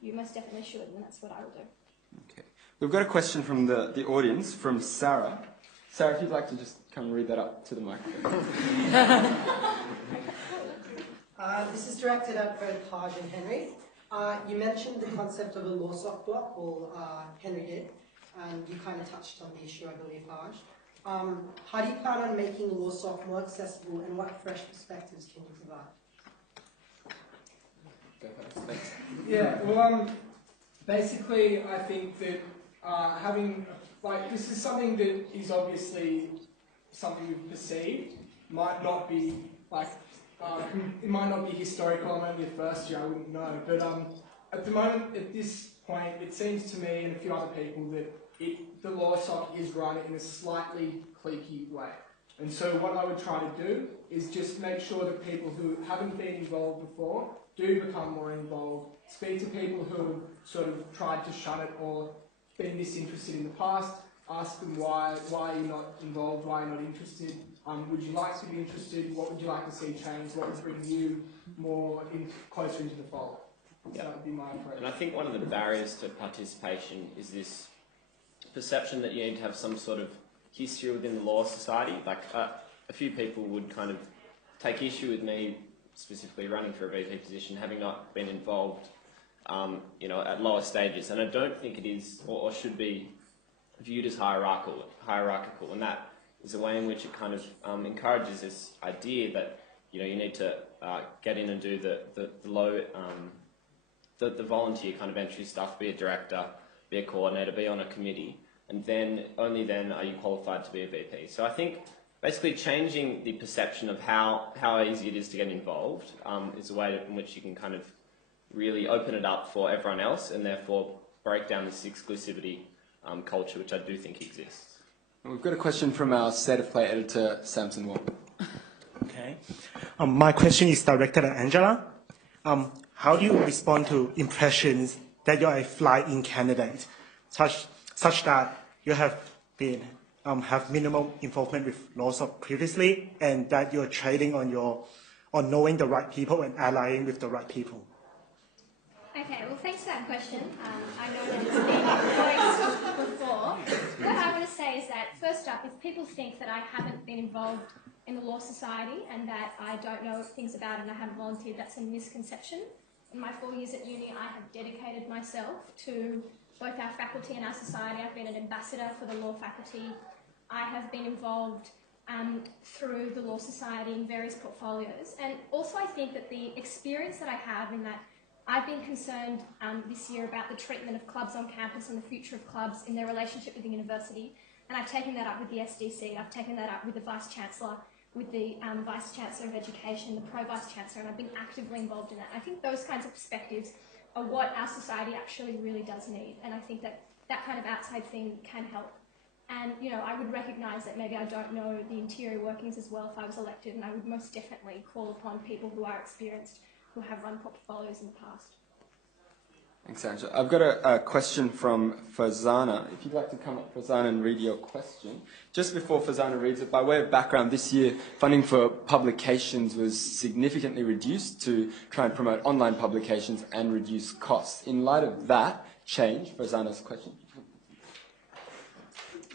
you most definitely should, and that's what I will do. Okay. We've got a question from the audience, from Sarah. Sarah, if you'd like to just come and read that up to the microphone. This is directed at both Haj and Henry. You mentioned the concept of a law sock block, or Henry did, and you kind of touched on the issue, I believe, Haj. How do you plan on making law sock more accessible, and what fresh perspectives can you provide? Yeah, well, basically, I think that this is something that is obviously something we've perceived, might not be, it might not be historical. I'm only a first year, I wouldn't know, but at the moment, at this point, it seems to me and a few other people that the law sock is run in a slightly cliquey way. And so what I would try to do is just make sure that people who haven't been involved before do become more involved, speak to people who have sort of tried to shun it or been disinterested in the past, ask them why you're not involved, why you're not interested, would you like to be interested, what would you like to see change, what would bring you more closer into the fold. So that would be my approach. And I think one of the barriers to participation is this perception that you need to have some sort of history within the law society. Like a few people would kind of take issue with me specifically running for a VP position, having not been involved, at lower stages. And I don't think it is or should be viewed as hierarchical, and that is a way in which it kind of encourages this idea that you need to get in and do the low, the volunteer kind of entry stuff, be a director, be a coordinator, be on a committee, and then only then are you qualified to be a VP. So I think basically changing the perception of how easy it is to get involved is a way in which you can kind of really open it up for everyone else, and therefore break down this exclusivity culture, which I do think exists. We've got a question from our State of Play editor, Samson Wong. Okay. My question is directed at Angela. How do you respond to impressions that you're a fly-in candidate, such that you have been have minimal involvement with laws of previously, and that you're trading on knowing the right people and allying with the right people? Okay, well, thanks for that question. I know that it's been voiced before. What I want to say is that, first up, if people think that I haven't been involved in the Law Society and that I don't know things about it and I haven't volunteered, that's a misconception. In my 4 years at uni, I have dedicated myself to both our faculty and our society. I've been an ambassador for the law faculty. I have been involved through the Law Society in various portfolios. And also I think that the experience that I have in that I've been concerned this year about the treatment of clubs on campus and the future of clubs in their relationship with the university. And I've taken that up with the SDC, I've taken that up with the Vice-Chancellor, with the Vice-Chancellor of Education, the Pro-Vice-Chancellor, and I've been actively involved in that. I think those kinds of perspectives are what our society actually really does need. And I think that that kind of outside thing can help. And, I would recognise that maybe I don't know the interior workings as well if I was elected, and I would most definitely call upon people who are experienced, who have run portfolios in the past. Thanks, Angela. I've got a question from Fazana. If you'd like to come up, Fazana, and read your question. Just before Fazana reads it, by way of background, this year funding for publications was significantly reduced to try and promote online publications and reduce costs. In light of that change, Fazana's question.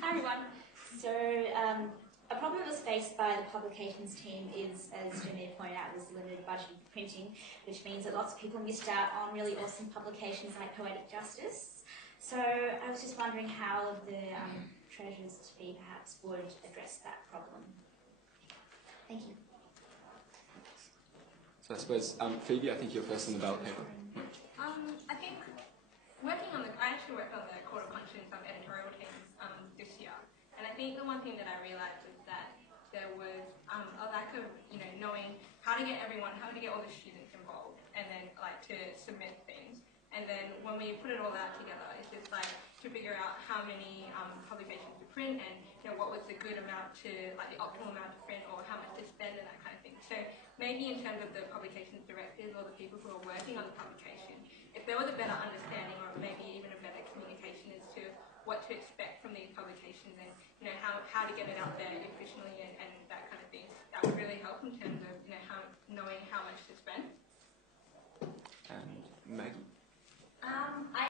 Hi everyone. So a problem that was faced by the publications team is, as Jamir pointed out, was limited budget for printing, which means that lots of people missed out on really awesome publications like Poetic Justice. So I was just wondering how the treasures to be perhaps would address that problem. Thank you. So I suppose, Phoebe, I think you're first on the ballot paper. I think I actually worked on the Court of Conscience editorial teams this year, and I think the one thing that I realised was that there was a lack of knowing how to get all the students involved, and then to submit things, and then when we put it all out together, it's just to figure out how many publications to print, and what was the good amount to the optimal amount to print, or how much to spend, and that kind of thing. So maybe in terms of the publications directors or the people who are working on the publication, if there was a better understanding or maybe even a better communication as to what to expect from these publications and how to get it out there if